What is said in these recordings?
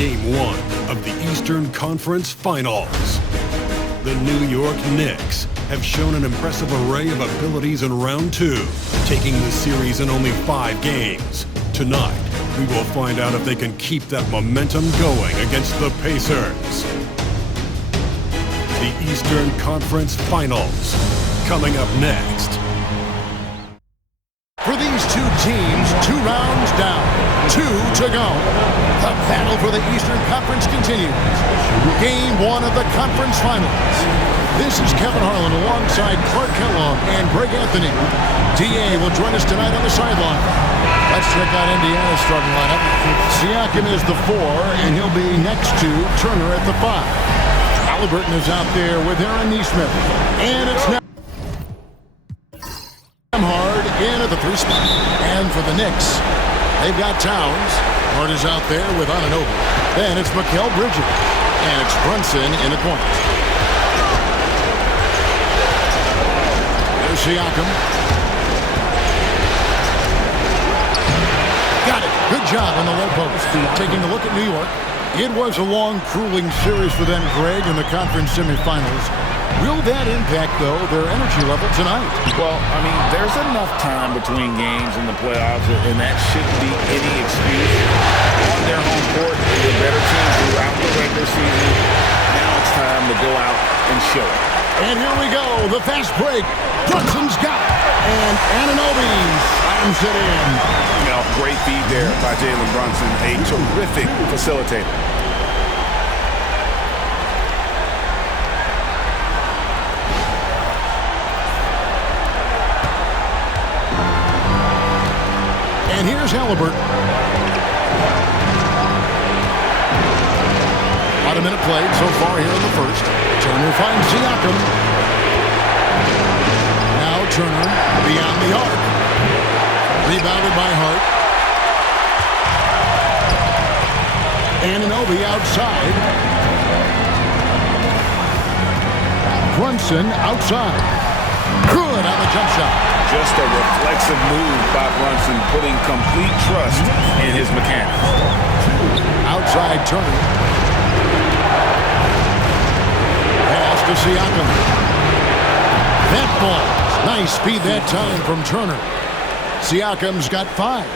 Game 1 of the Eastern Conference Finals. The New York Knicks have shown an impressive array of abilities in round 2, taking the series in only 5 games. Tonight, we will find out if they can keep that momentum going against the Pacers. The Eastern Conference Finals, coming up next. For these two teams, 2 rounds down, 2 to go. The battle for the Eastern Conference continues. Game 1 of the conference finals. This is Kevin Harlan alongside Clark Kellogg and Greg Anthony. DA will join us tonight on the sideline. Let's check out Indiana's starting lineup. Siakam is the 4, and he'll be next to Turner at the 5. Halliburton is out there with Aaron Nesmith. And it's now Hard in at the 3 spot. And for the Knicks, they've got Towns. Hard is out there with Anunoby. Then it's Mikal Bridges. And it's Brunson in the corner. There's Siakam. Got it. Good job on the low post. Taking a look at New York. It was a long, grueling series for them, Greg, in the conference semifinals. Will that impact, though, their energy level tonight? Well, I mean, there's enough time between games in the playoffs, and that shouldn't be any excuse. On their home court, they're a better team throughout the regular season. Now it's time to go out and show it. And here we go, the fast break. Brunson's got it. And Anunoby slams it in. You know, great feed there by Jalen Brunson, a terrific facilitator. And here's Halliburton. About a minute played so far here in the first. Turner finds Siakam. Now Turner beyond the arc. Rebounded by Hart. Anunoby outside. Brunson outside. Good on the jump shot. Just a reflexive move by Brunson, putting complete trust in his mechanics. Outside Turner. Pass to Siakam. That ball. Nice speed that time from Turner. Siakam's got 5.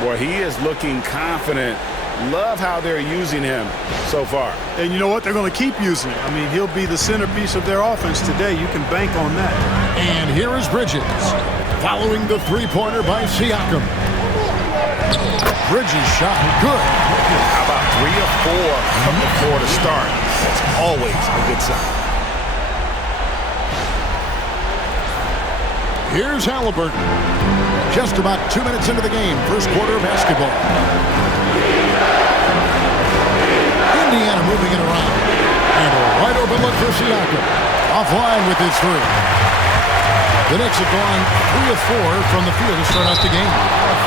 Boy, he is looking confident. Love how they're using him so far. And you know what? They're going to keep using him. I mean, he'll be the centerpiece of their offense today. You can bank on that. And here is Bridges. Following the 3-pointer by Siakam. Bridges shot good. How about 3 of 4 from the floor to start? That's always a good sign. Here's Halliburton. Just about 2 minutes into the game. First quarter of basketball. Indiana moving it around. And a wide open look for Siakam. Offline with his 3. The Knicks have gone 3 of 4 from the field to start off the game.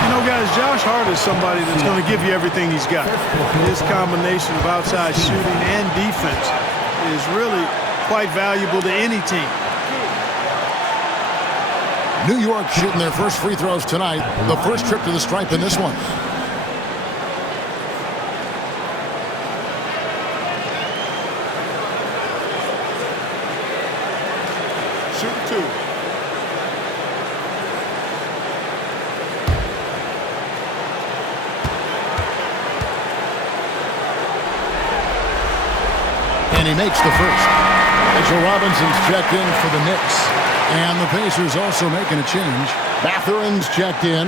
You know, guys, Josh Hart is somebody that's going to give you everything he's got. His combination of outside shooting and defense is really quite valuable to any team. New York shooting their first free throws tonight. The first trip to the stripe in this one. Shoot 2. And he makes the first. Mitchell Robinson's checked in for the Knicks. And the Pacers also making a change. Mathurin's checked in.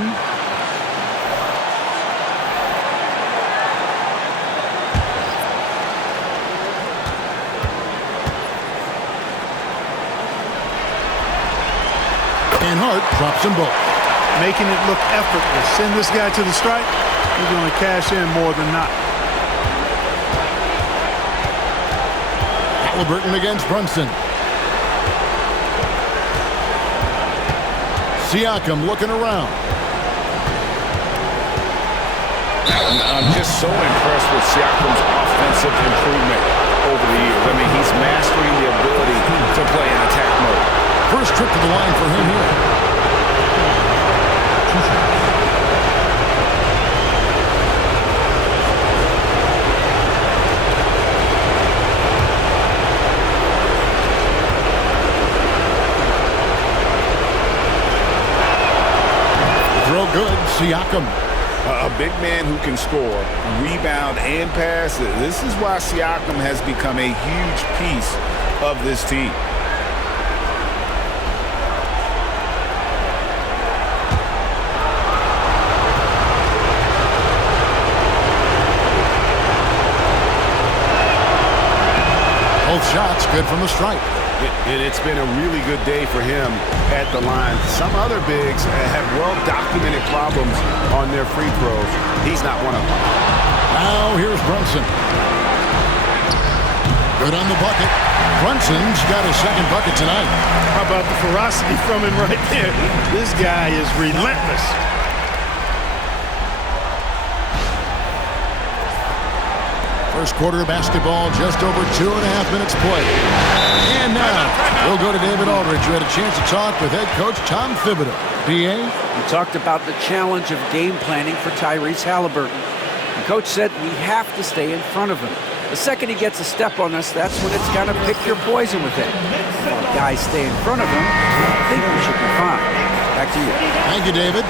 And Hart drops them both. Making it look effortless. Send this guy to the stripe. He's going to cash in more than not. Halliburton against Brunson. Siakam looking around. I'm just so impressed with Siakam's offensive improvement over the years. I mean, he's mastering the ability to play in attack mode. First trip to the line for him here. good. Siakam. A big man who can score, rebound, and pass. This is why Siakam has become a huge piece of this team. Both shots good from the stripe. And it's been a really good day for him at the line. Some other bigs have well-documented problems on their free throws. He's not one of them. Now here's Brunson. Good on the bucket. Brunson's got his second bucket tonight. How about the ferocity from him right there? This guy is relentless. First quarter of basketball, just over 2.5 minutes played. And now, we'll go to David Aldridge, who had a chance to talk with head coach Tom Thibodeau. B.A.? We talked about the challenge of game planning for Tyrese Halliburton. The coach said we have to stay in front of him. The second he gets a step on us, that's when it's got to pick your poison with him. If our guys stay in front of him, I think we should be fine. Back to you. Thank you, David.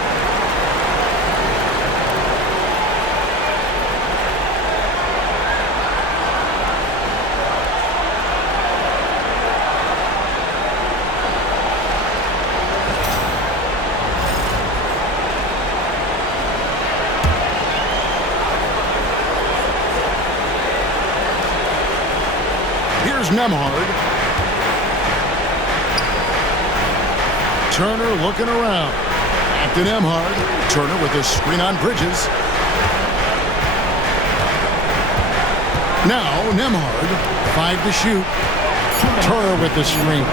Nemhard. Turner looking around. Back to Nemhard. Turner with a screen on Bridges. Now Nemhard. 5 to shoot. Turner with the screen.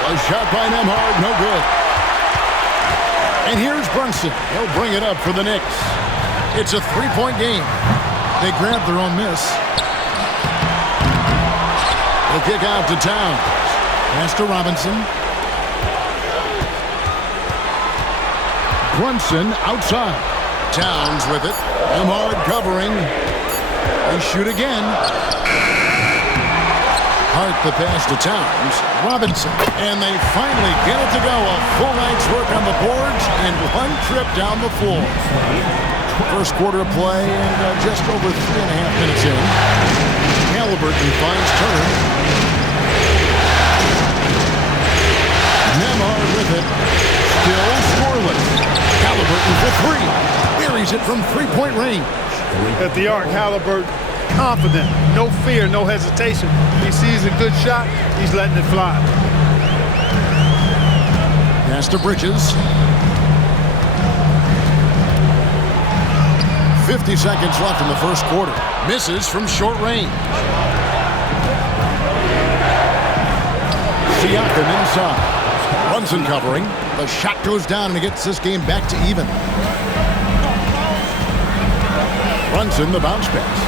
A shot by Nemhard. No good. And here's Brunson. He'll bring it up for the Knicks. It's a 3-point game. They grabbed their own miss. The kick out to Towns. Pass to Robinson. Brunson outside. Towns with it. Nemhard covering. They shoot again. Hart the pass to Towns. Robinson. And they finally get it to go. A full night's work on the boards and one trip down the floor. First quarter of play and just over 3.5 minutes in. Halliburton finds Turner. Nemhard with it. Still scoreless. Halliburton for 3. Buries it from 3-point range. At the arc, Halliburton confident. No fear, no hesitation. He sees a good shot, he's letting it fly. Pass to Bridges. 50 seconds left in the first quarter. Misses from short range. Siakam inside. Brunson covering. The shot goes down and it gets this game back to even. Brunson the bounce pass.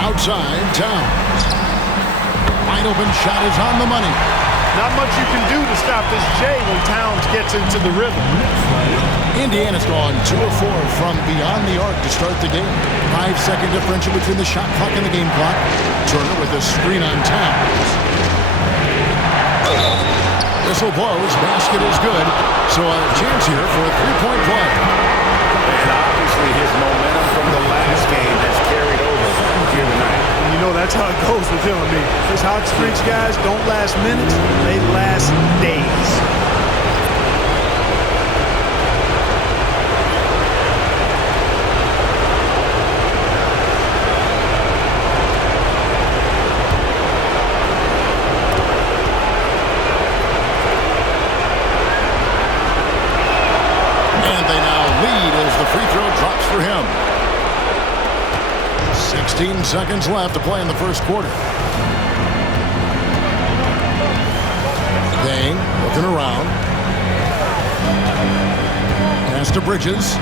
Outside, Towns. Wide open shot is on the money. Not much you can do to stop this J when Towns gets into the rhythm. Indiana's gone 2 of 4 from beyond the arc to start the game. 5-second differential between the shot clock and the game clock. Turner with a screen on Towns. Whistle blows. Basket is good. So a chance here for a 3-point play. And obviously his momentum from the last game has carried over here tonight. You know that's how it goes with him. I mean, these hot streaks guys don't last minutes, they last days. And they now lead as the free throw drops for him. 16 seconds left to play in the first quarter. Payne looking around. Pass to Bridges.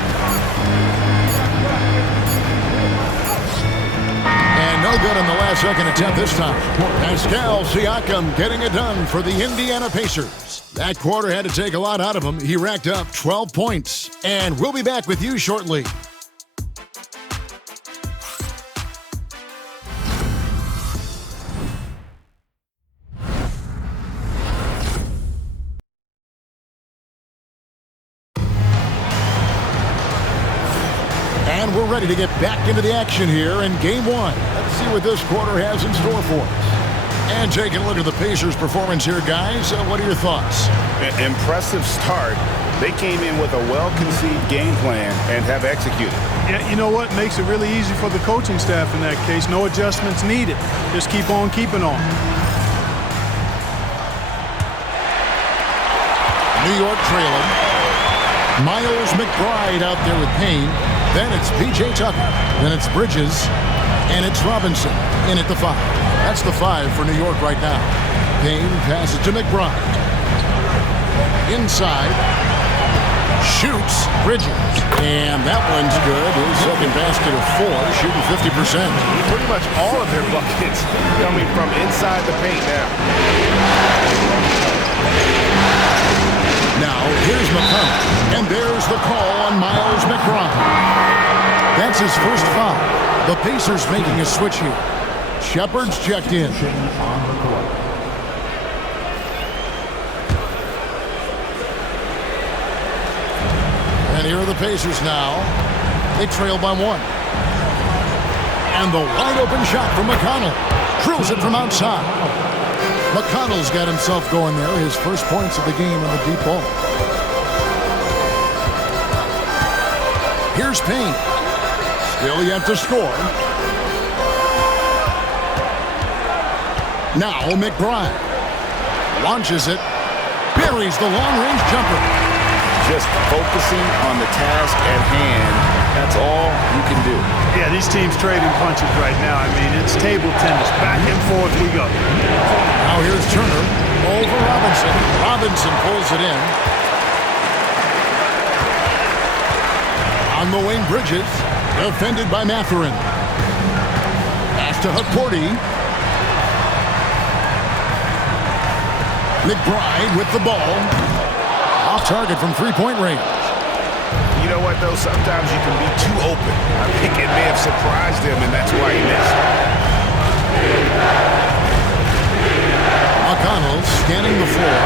And no good on the last second attempt this time. Pascal Siakam getting it done for the Indiana Pacers. That quarter had to take a lot out of him. He racked up 12 points. And we'll be back with you shortly. ready to get back into the action here in Game 1. Let's see what this quarter has in store for us. And taking a look at the Pacers' performance here, guys. What are your thoughts? Impressive start. They came in with a well-conceived game plan and have executed. Yeah, you know what? Makes it really easy for the coaching staff in that case. No adjustments needed. Just keep on keeping on. New York trailing. Miles McBride out there with Payne. Then it's P.J. Tucker. Then it's Bridges. And it's Robinson in at the 5. That's the 5 for New York right now. Payne passes to McBride. Inside. Shoots Bridges. And that one's good. His second basket of 4, shooting 50%. Pretty much all of their buckets coming from inside the paint now. Now, here's McConnell. And there's the call on Miles McBride. That's his first foul. The Pacers making a switch here. Shepard's checked in. And here are the Pacers now. They trail by 1. And the wide open shot from McConnell. Drills it from outside. McConnell's got himself going there. His first points of the game on the deep ball. Here's Payne. Still yet to score. Now McBride. Launches it. Buries the long-range jumper. Just focusing on the task at hand. That's all you can do. Yeah, these teams trading punches right now. I mean, it's table tennis. Back and forth we go. Now here's Turner over Robinson. Robinson pulls it in. On the wing, Bridges. Defended by Mathurin. Pass to Hukporti. McBride with the ball. Off target from three-point range. You know what, though? Sometimes you can be too open. I think it may have surprised him, and that's why he missed. McConnell scanning the floor.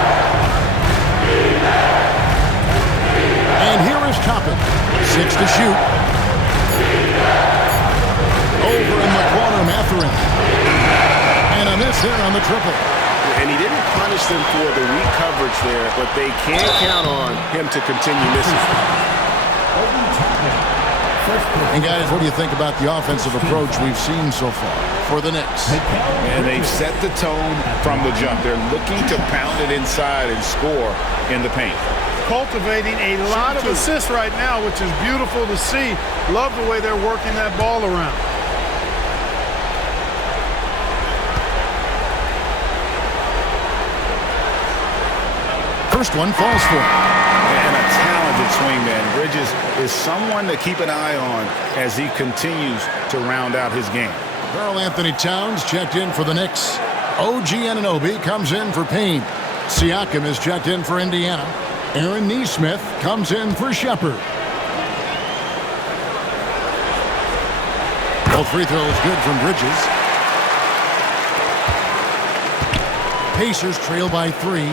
And here is Toppin. 6 to shoot. Over in the corner, Mathurin. And a miss there on the triple. And he didn't punish them for the weak coverage there, but they can't count on him to continue missing. And guys, what do you think about the offensive approach we've seen so far for the Knicks? And they've set the tone from the jump. They're looking to pound it inside and score in the paint. Cultivating a lot of assists right now, which is beautiful to see. Love the way they're working that ball around. First one falls for him. And a talented swingman. Bridges is someone to keep an eye on as he continues to round out his game. Karl Anthony Towns checked in for the Knicks. OG Anunoby comes in for Payne. Siakam is checked in for Indiana. Aaron Nesmith comes in for Shepard. Both free throws good from Bridges. Pacers trail by 3.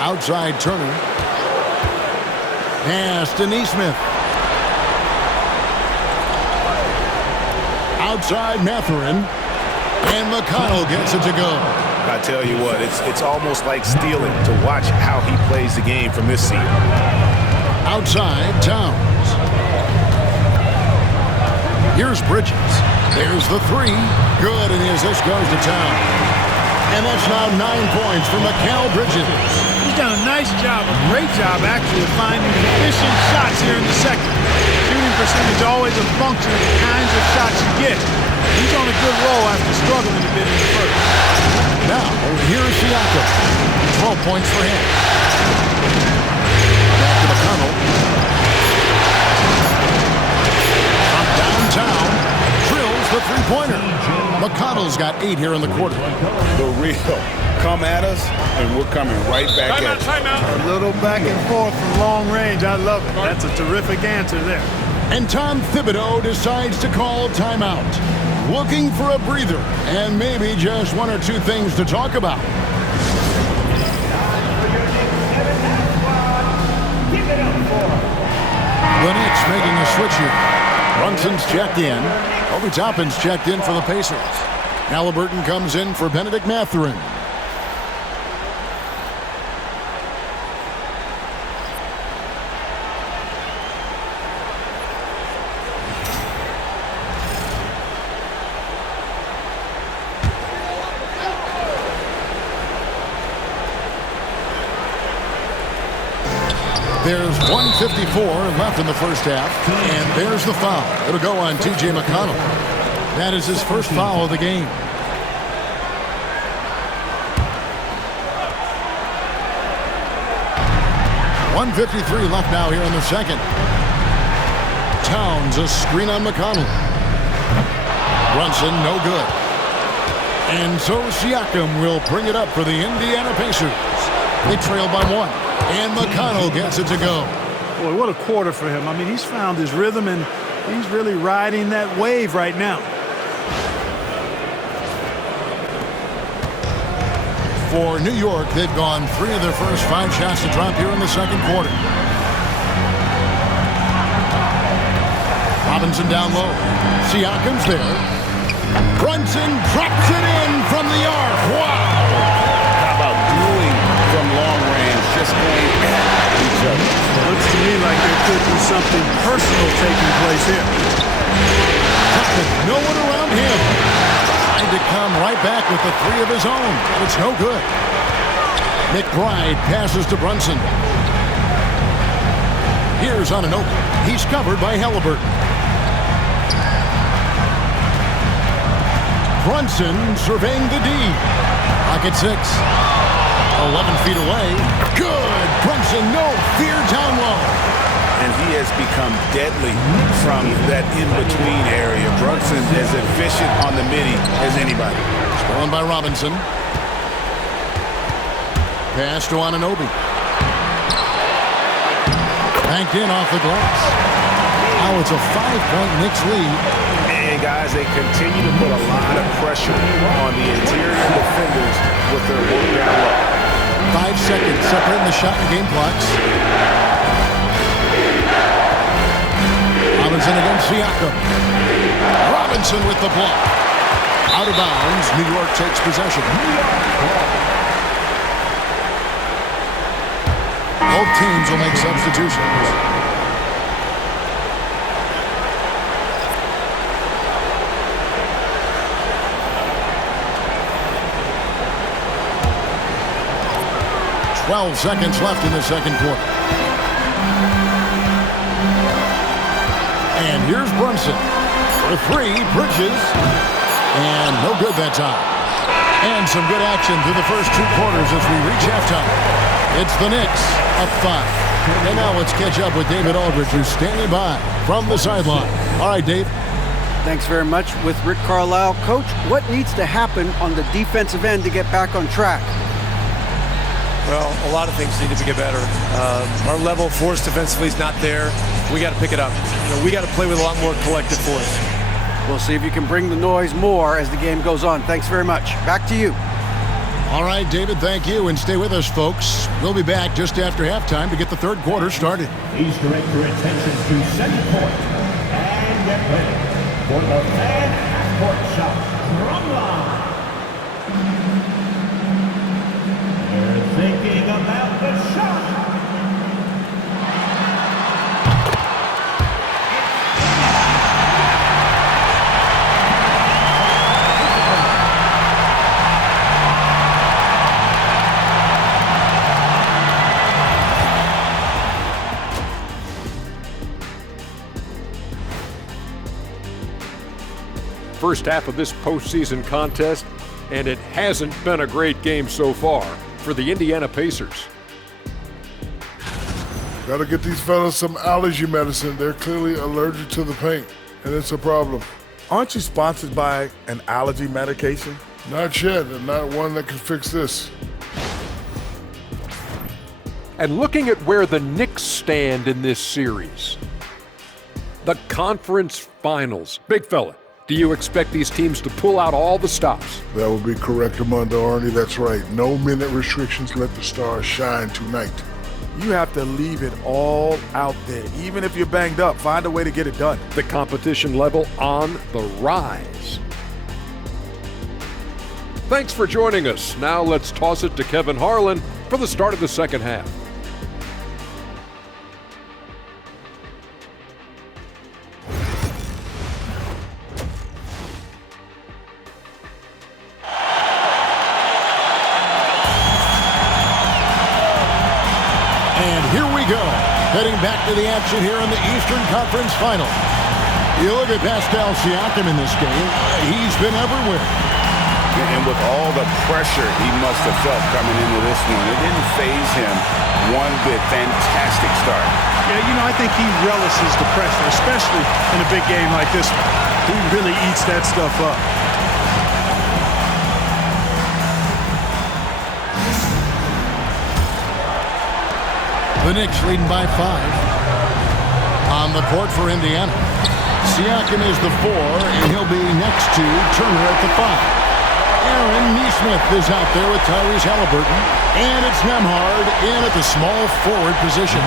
Outside Turner. Pass to Nesmith. Outside Mathurin. And McConnell gets it to go. I tell you what, it's almost like stealing to watch how he plays the game from this seat. Outside Towns. Here's Bridges. There's the 3. Good, and the assist goes to Towns. And that's now 9 points for Mikal Bridges. He's done a nice job, a great job actually, of finding efficient shots here in the second. Shooting percentage always a function of the kinds of shots you get. He's on a good roll after struggling a bit in the first. Now, here's Siakam. 12 points for him. Back to McConnell. From downtown, drills the three-pointer. McConnell's got 8 here in the quarter. The real come at us, and we're coming right back at you. A little back and forth from long range. I love it. That's a terrific answer there. And Tom Thibodeau decides to call timeout. Looking for a breather and maybe just 1 or 2 things to talk about. The Knicks making a switch here. Brunson's checked in. Obi Toppin's checked in for the Pacers. Halliburton comes in for Benedict Mathurin. There's 1:54 left in the first half, and there's the foul. It'll go on T.J. McConnell. That is his first foul of the game. .153 left now here in the second. Towns, a screen on McConnell. Brunson, no good. And so Siakam will bring it up for the Indiana Pacers. They trail by one. And McConnell gets it to go. Boy, what a quarter for him. I mean, he's found his rhythm, and he's really riding that wave right now. For New York, they've gone 3 of their first 5 shots to drop here in the second quarter. Robinson down low. Siakam's there. Brunson drops it in from the arc. Wow! How about dueling from long range, just going at each other? Looks to me like there could be something personal taking place here. Toppin, no one around him. Trying to come right back with the 3 of his own. It's no good. McBride passes to Brunson. Here's Anunoby. He's covered by Halliburton. Brunson surveying the D. Pocket 6. 11 feet away. Good. Brunson, no fear down low. And he has become deadly from that in-between area. Brunson is efficient on the midi as anybody. Stolen by Robinson. Pass to Anunoby. Banked in off the glass. Now it's a 5-point Knicks lead. And guys, they continue to put a lot of pressure on the interior defenders with their work down low. 5 seconds separating the shot and game clocks. Robinson against Siakam. Robinson with the block. Out of bounds. New York takes possession. Both teams will make substitutions. .12 seconds left in the second quarter. And here's Brunson. For 3, Bridges. And no good that time. And some good action through the first 2 quarters as we reach halftime. It's the Knicks up 5. And now let's catch up with David Aldridge, who's standing by from the sideline. All right, Dave. Thanks very much. With Rick Carlisle. Coach, what needs to happen on the defensive end to get back on track? Well, a lot of things need to get better. Our level of force defensively is not there. We got to pick it up. We got to play with a lot more collective force. We'll see if you can bring the noise more as the game goes on. Thanks very much. Back to you. All right, David, thank you. And stay with us, folks. We'll be back just after halftime to get the third quarter started. Please direct your attention to center court and get ready for the fan half-court shots from line. They're thinking about the shot. First half of this postseason contest, and it hasn't been a great game so far for the Indiana Pacers. Gotta get these fellas some allergy medicine. They're clearly allergic to the paint, and it's a problem. Aren't you sponsored by an allergy medication? Not yet, and not one that can fix this. And looking at where the Knicks stand in this series, the conference finals. Big fella, do you expect these teams to pull out all the stops? That would be correct, Armando Arnie. That's right. No minute restrictions. Let the stars shine tonight. You have to leave it all out there. Even if you're banged up, find a way to get it done. The competition level on the rise. Thanks for joining us. Now let's toss it to Kevin Harlan for the start of the second half. Here we go, heading back to the action here in the Eastern Conference Final. You look at Pascal Siakam in this game, he's been everywhere. And with all the pressure he must have felt coming into this one, it didn't faze him one bit. Fantastic start. Yeah, you know, I think he relishes the pressure, especially in a big game like this one. He really eats that stuff up. The Knicks leading by 5. On the court for Indiana. Siakam is the 4, and he'll be next to Turner at the 5. Aaron Nesmith is out there with Tyrese Halliburton. And it's Nembhard in at the small forward position.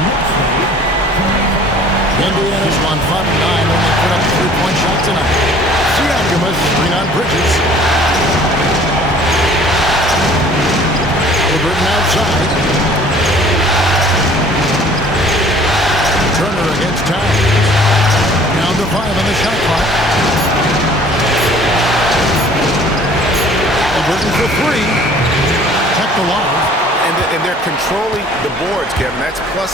Indiana's won 5-9 when they put up a 3-point shot tonight. Siakam has screen on Bridges. Halliburton outside. Turner against Towns. Down to 5 on the shot clock. Halliburton for 3. Kept alive. And they're controlling the boards, Kevin. That's +5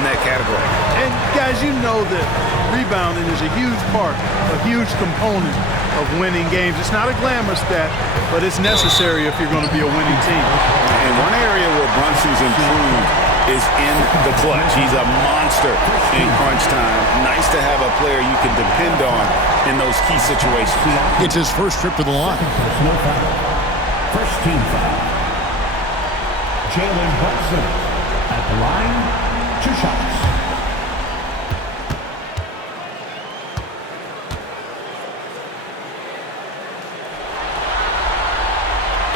in that category. And guys, you know that rebounding is a huge part, a huge component of winning games. It's not a glamour stat, but it's necessary if you're going to be a winning team. And one area where Brunson's improved is in the clutch. He's a monster in crunch time. Nice to have a player you can depend on in those key situations. It's his first trip to the line. First team foul. Jalen Brunson at the line, 2 shots.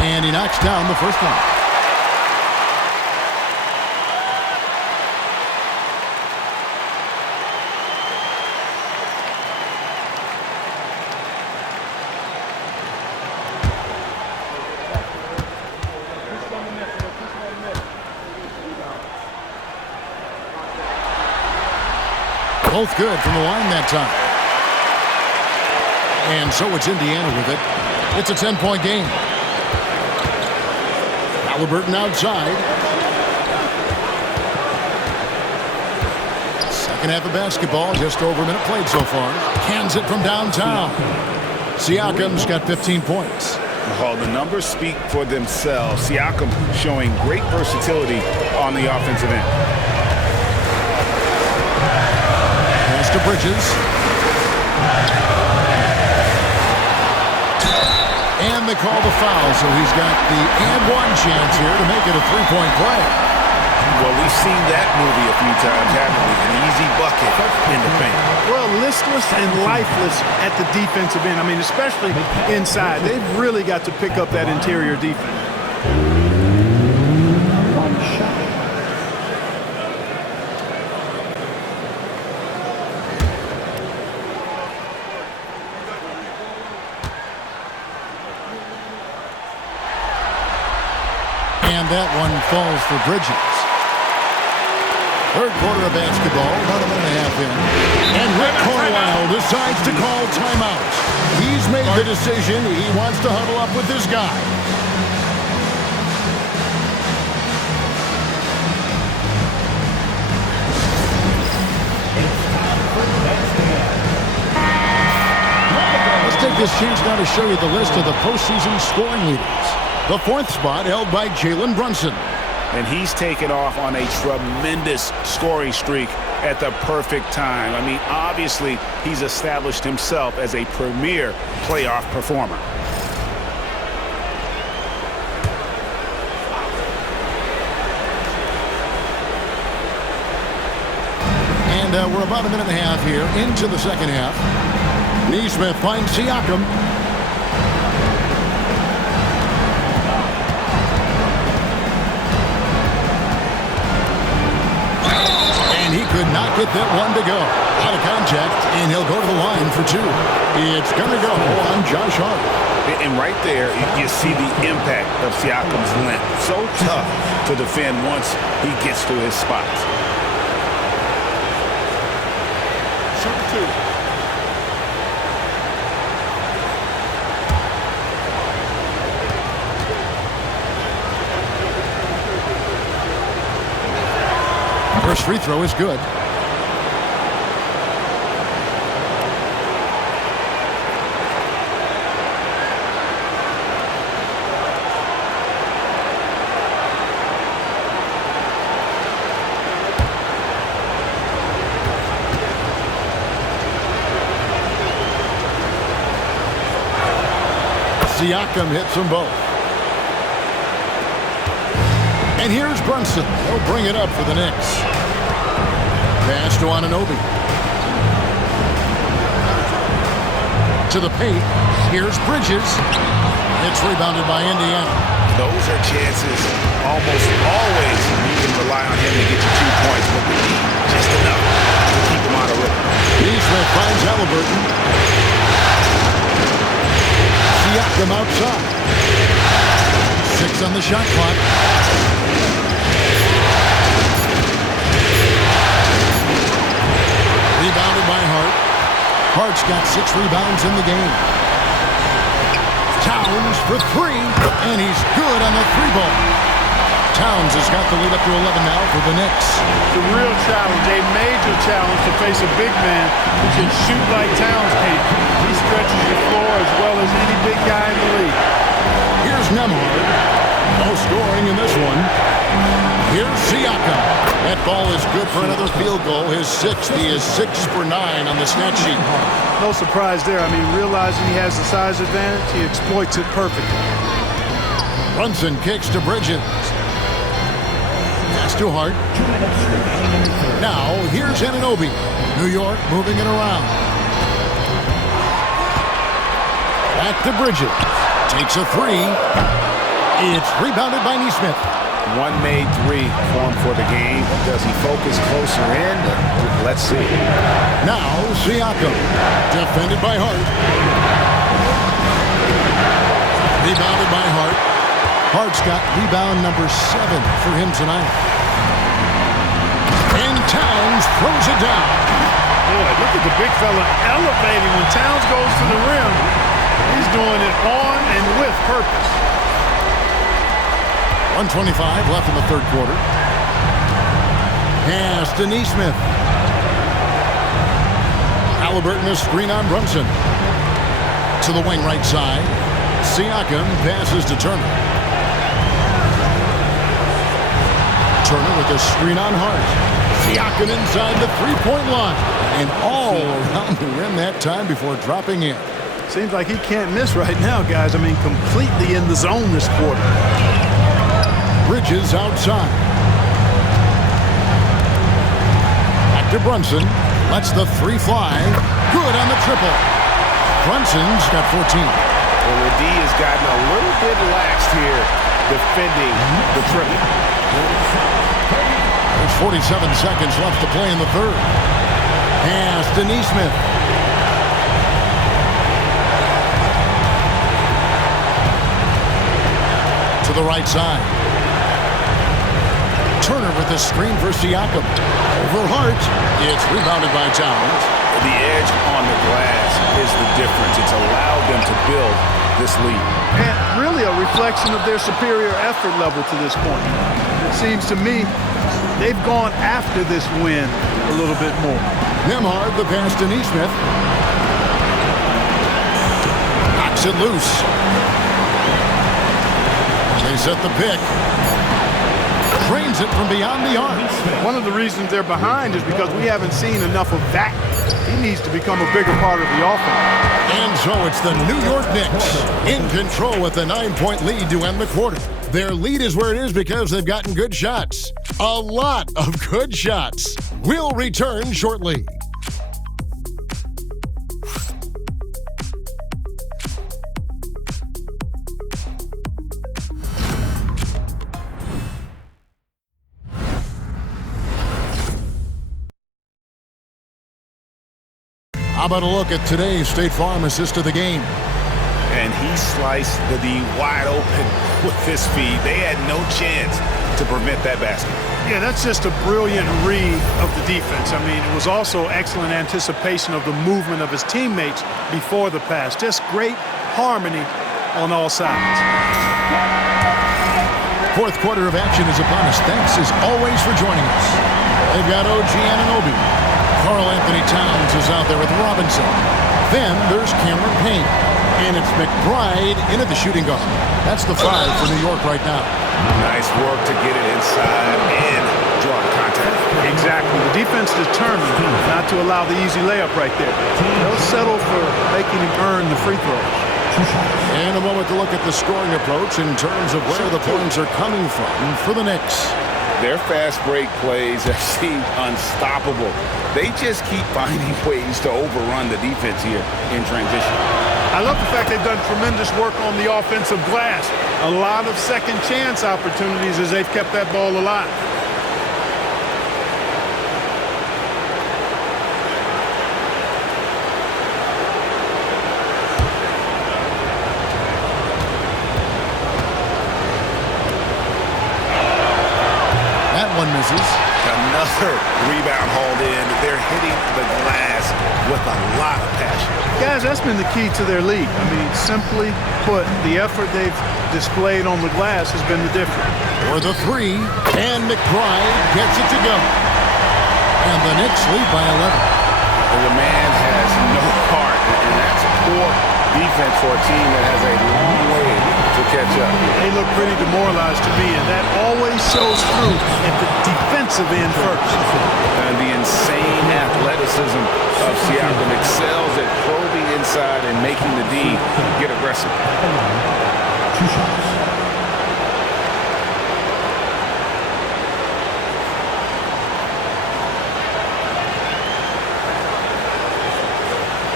And he knocks down the first one. Both good from the line that time. And so it's Indiana with it. It's a 10-point game. Halliburton outside. Second half of basketball, just over a minute played so far. Cans it from downtown. Siakam's got 15 points. Well, the numbers speak for themselves. Siakam showing great versatility on the offensive end. To Bridges. And they call the foul, so he's got the and-one chance here to make it a 3-point play. Well, we've seen that movie a few times, haven't we? An easy bucket in the paint. Well, listless and lifeless at the defensive end. I mean, especially inside. They've really got to pick up that interior defense. And that one falls for Bridges. Third quarter of basketball, about a minute and a half in. And Rick Carlisle decides to call timeout. He's made the decision. He wants to huddle up with this guy. Let's take this chance now to show you the list of the postseason scoring leaders. The 4th spot held by Jalen Brunson. And he's taken off on a tremendous scoring streak at the perfect time. I mean, obviously, he's established himself as a premier playoff performer. And we're about a minute and a half here into the second half. Nesmith finds Siakam. Get that one to go. Out of contact, and he'll go to the line for two. It's going to go on Josh Hart. And right there, you see the impact of Siakam's length. So tough to defend once he gets to his spots. Shoot two. First free throw is good. Siakam hits them both. And here's Brunson. He'll bring it up for the Knicks. Pass to Anunoby. To the paint. Here's Bridges. It's rebounded by Indiana. Those are chances almost always you can rely on him to get you 2 points, but we need just enough to keep him out of rhythm. Neesmith finds Halliburton. Siakam outside. 6 on the shot clock. Rebounded by Hart. Hart's got 6 rebounds in the game. Towns for 3, and he's good on the 3-ball. Towns has got the lead up to 11 now for the Knicks. It's a real challenge, a major challenge to face a big man who can shoot like Towns can. He stretches the floor as well as any big guy in the league. Here's Nembhard. No scoring in this one. Here's Siakam. That ball is good for another field goal. His 6th. He is 6 for 9 on the stat sheet. No surprise there. I mean, realizing he has the size advantage, he exploits it perfectly. Brunson kicks to Bridges. Pass to Hart. Now, here's Anunoby. New York moving it around. Back to Bridges. Takes a 3. It's rebounded by Neesmith. One made 3 for him for the game. Does he focus closer in? Let's see. Now, Siakam. Defended by Hart. Rebounded by Hart. Hart's got rebound number 7 for him tonight. And Towns throws it down. Boy, look at the big fella elevating when Towns goes to the rim. He's doing it on and with purpose. 1:25 left in the third quarter. Pass to Neesmith. Halliburton a screen on Brunson. To the wing right side. Siakam passes to Turner. Turner with a screen on Hart. Siakam inside the three-point line. And all around the rim that time before dropping in. Seems like he can't miss right now, guys. I mean, completely in the zone this quarter. Bridges outside. Back to Brunson. Lets the 3 fly. Good on the triple. Brunson's got 14. Well, the D has gotten a little bit lax here defending the triple. There's 47 seconds left to play in the third. Pass to Neesmith. To the right side. Turner with the screen for Siakam. Over Hart. It's rebounded by Towns. The edge on the glass is the difference. It's allowed them to build this lead. And really a reflection of their superior effort level to this point. It seems to me they've gone after this win a little bit more. Nembhard, the pass to Neesmith. Knocks it loose. They set the pick. Trains it from beyond the arc. One of the reasons they're behind is because we haven't seen enough of that. He needs to become a bigger part of the offense. And so it's the New York Knicks in control with a 9-point lead to end the quarter. Their lead is where it is because they've gotten good shots. A lot of good shots. We'll return shortly. How about a look at today's State Farm assist of the game? And he sliced the D wide open with his feed. They had no chance to prevent that basket. Yeah, that's just a brilliant read of the defense. I mean, it was also excellent anticipation of the movement of his teammates before the pass. Just great harmony on all sides. Fourth quarter of action is upon us. Thanks as always for joining us. They've got OG Anunoby. Karl Anthony Towns is out there with Robinson. Then there's Cameron Payne. And it's McBride in at the shooting guard. That's the 5 for New York right now. Nice work to get it inside and draw the contact. Exactly. The defense determined not to allow the easy layup right there. They'll settle for making him earn the free throws. And a moment to look at the scoring approach in terms of where the points are coming from for the Knicks. Their fast break plays have seemed unstoppable. They just keep finding ways to overrun the defense here in transition. I love the fact they've done tremendous work on the offensive glass. A lot of second chance opportunities as they've kept that ball alive. That one misses. Another rebound hauled in. They're hitting the glass with a lot of passion. Guys, that's been the key to their lead. I mean, simply put, the effort they've displayed on the glass has been the difference. For the 3, and McBride gets it to go. And the Knicks lead by 11. The man has no heart, and that's poor defense for a team that has a long way to catch up. They look pretty demoralized to me, and that always shows through at the defensive end first. And the insane athleticism of Siakam excels at probing inside and making the D get aggressive. 2 shots.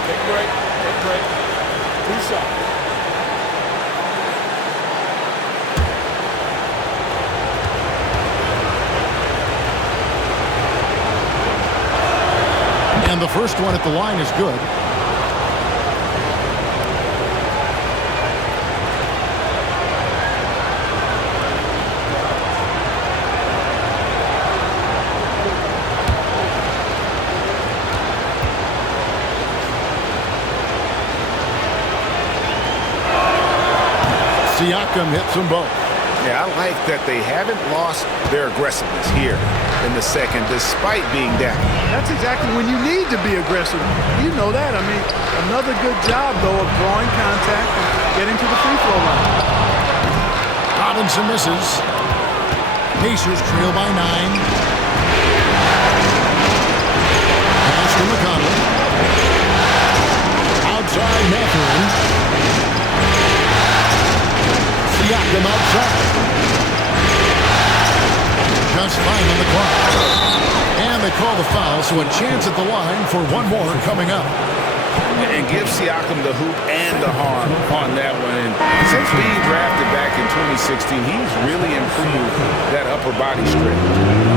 Take a break. Take a break. 2 shots. And the first one at the line is good. Siakam hits them both. Yeah, I like that they haven't lost their aggressiveness here in the second, despite being down. That's exactly when you need to be aggressive. You know that. I mean, another good job, though, of drawing contact and getting to the free throw line. Robinson misses. Pacers trail by 9. Pass to McConnell. Outside Mathurin. Siakam outside. Just 5 on the clock. And they call the foul, so a chance at the line for one more coming up. And give Siakam the hoop and the harm on that one. And since being drafted back in 2016, he's really improved that upper body strength.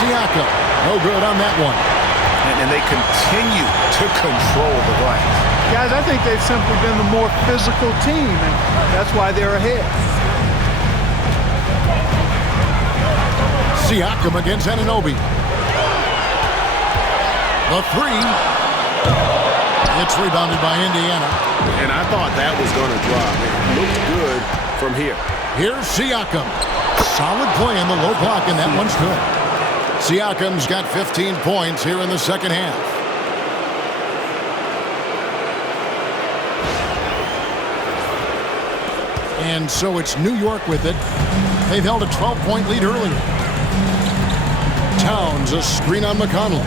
Siakam, no good on that one. And they continue to control the glass. Guys, I think they've simply been the more physical team, and that's why they're ahead. Siakam against Anunoby. The 3. It's rebounded by Indiana. And I thought that was going to drop. It looked good from here. Here's Siakam. Solid play in the low block, and that one's good. Siakam's got 15 points here in the second half. And so it's New York with it. They've held a 12-point lead earlier. Towns, a screen on McConnell.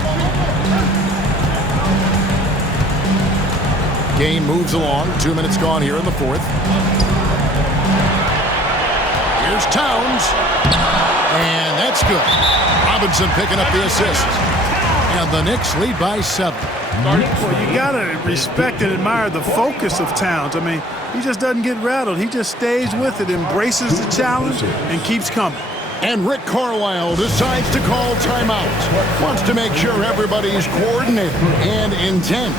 Game moves along. 2 minutes gone here in the fourth. Here's Towns. And that's good. Robinson picking up the assist. And the Knicks lead by 7. Well, you got to respect and admire the focus of Towns. I mean, he just doesn't get rattled. He just stays with it, embraces the challenge, and keeps coming. And Rick Carlisle decides to call timeout. Wants to make sure everybody's coordinated and intent.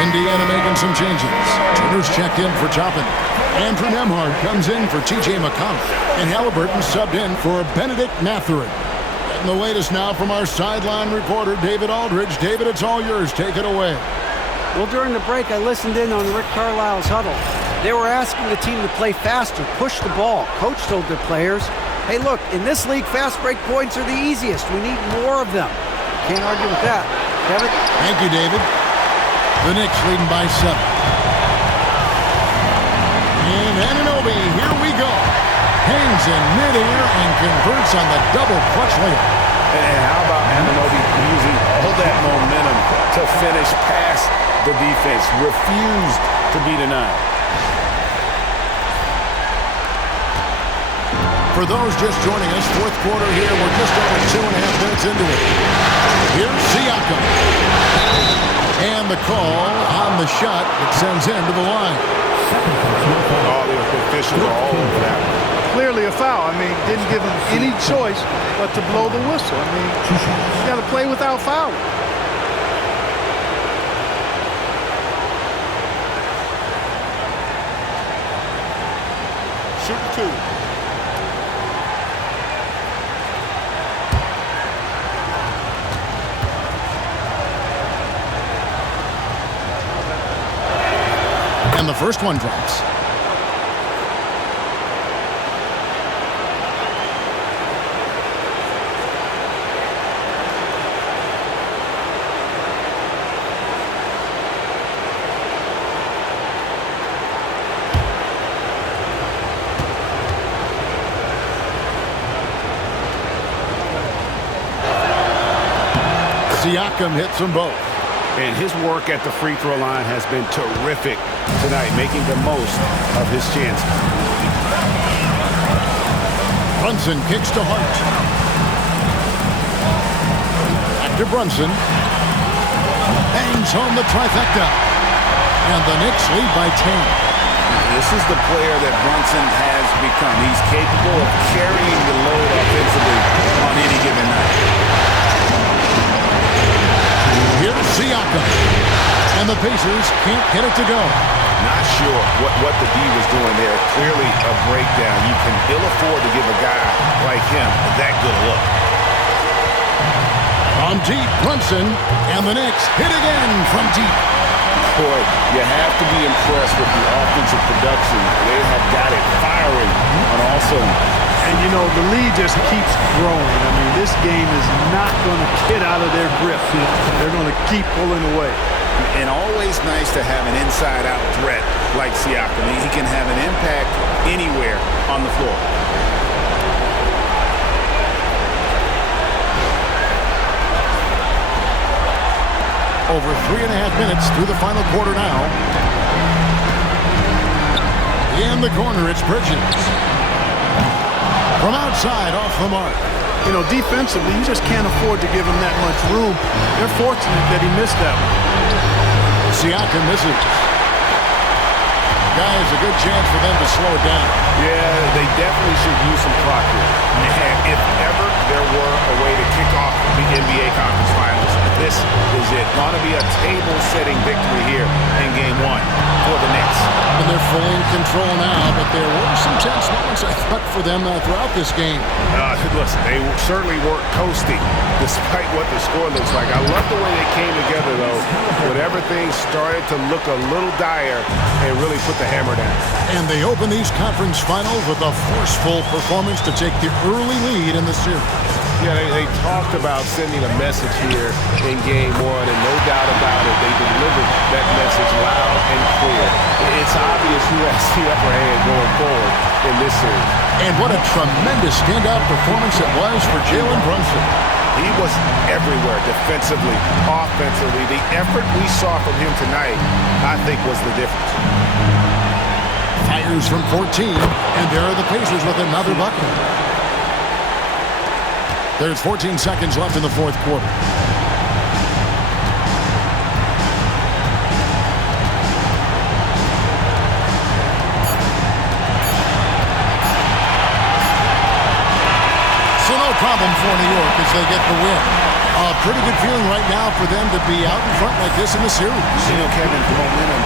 Indiana making some changes. Turner's checked in for Toppin. Andrew Nembhard comes in for T.J. McConnell. And Halliburton subbed in for Benedict Mathurin. And the latest now from our sideline reporter, David Aldridge. David, it's all yours. Take it away. Well, during the break, I listened in on Rick Carlisle's huddle. They were asking the team to play faster, push the ball. Coach told their players, hey, look, in this league, fast break points are the easiest. We need more of them. Can't argue with that. Kevin? Thank you, David. The Knicks leading by 7. And Anunoby, here we go. Hangs in midair and converts on the double clutch layup. And how about Anunoby using all that momentum to finish past the defense? Refused to be denied. For those just joining us, fourth quarter here. We're just over 2.5 minutes into it. Here's Siakam. And the call on the shot that sends him to the line. All the officials are all over that one. Clearly a foul. I mean, didn't give him any choice but to blow the whistle. I mean, you got to play without fouling. Shoot 2. And the first one drops. Siakam hits them both. And his work at the free throw line has been terrific tonight, making the most of his chances. Brunson kicks to Hart. Back to Brunson. Bangs home the trifecta. And the Knicks lead by 10. This is the player that Brunson has become. He's capable of carrying the load offensively on any given night. Here's Siakam. And the Pacers can't get it to go. Not sure what the D was doing there. Clearly a breakdown. You can ill afford to give a guy like him that good look. On deep, Brunson. And the Knicks hit again from deep. Boy, you have to be impressed with the offensive production. They have got it firing on all cylinders. And, you know, the lead just keeps growing. I mean, this game is not going to get out of their grip. They're going to keep pulling away. And always nice to have an inside-out threat like Siakam. He can have an impact anywhere on the floor. Over 3.5 minutes through the final quarter now. In the corner, it's Bridges. From outside, off the mark. You know, defensively, you just can't afford to give him that much room. They're fortunate that he missed that one. Siakam misses. Guys, a good chance for them to slow it down. Yeah, they definitely should use some clock here. Man, if ever there were a way to kick off the NBA Conference Finals, this is it. Going to be a table-setting victory here in Game 1 for the Knicks. And they're fully in control now, but there were some tense moments, I thought, for them throughout this game. Listen, they certainly weren't coasting, despite what the score looks like. I love the way they came together, though. Whenever things started to look a little dire, they really put the hammer down. And they open these conference finals with a forceful performance to take the early lead in the series. Yeah, they talked about sending a message here in Game 1, and no doubt about it, they delivered that message loud and clear. It's obvious who has the upper hand going forward in this series. And what a tremendous standout performance it was for Jalen Brunson. He was everywhere, defensively, offensively. The effort we saw from him tonight, I think, was the difference. Fires from 14, and there are the Pacers with another bucket. There's 14 seconds left in the fourth quarter. So no problem for New York as they get the win. A pretty good feeling right now for them to be out in front like this in the series. You know, Kevin, the momentum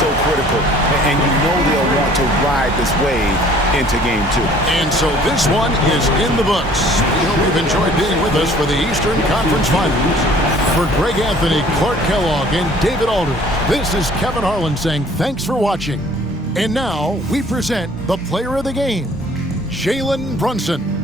so critical. And you know they'll want to ride this wave into game 2. And so this one is in the books. We hope you've enjoyed being with us for the Eastern Conference Finals. For Greg Anthony, Clark Kellogg, and David Alder, this is Kevin Harlan saying thanks for watching. And now we present the player of the game, Jalen Brunson.